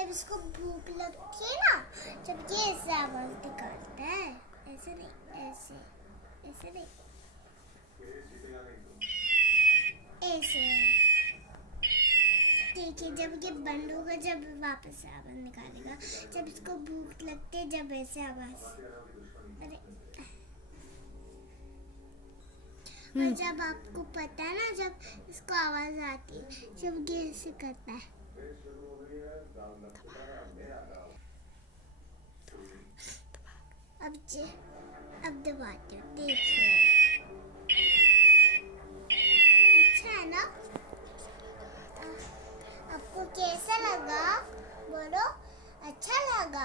जब इसको भूख लगती है ना, जब ये ऐसे आवाज निकालता है, ऐसे नहीं, ऐसे ऐसे नहीं, ऐसे। देखिए जब ये बंद होगा, जब वापस से आवाज निकालेगा। जब इसको भूख लगती है, जब ऐसे आवाज, अरे और जब आपको पता है ना, जब इसको आवाज आती है, जब ये ऐसे करता है। अब दबाते हो, देखिए। अच्छा है ना? आपको कैसा लगा? बोलो, अच्छा लगा?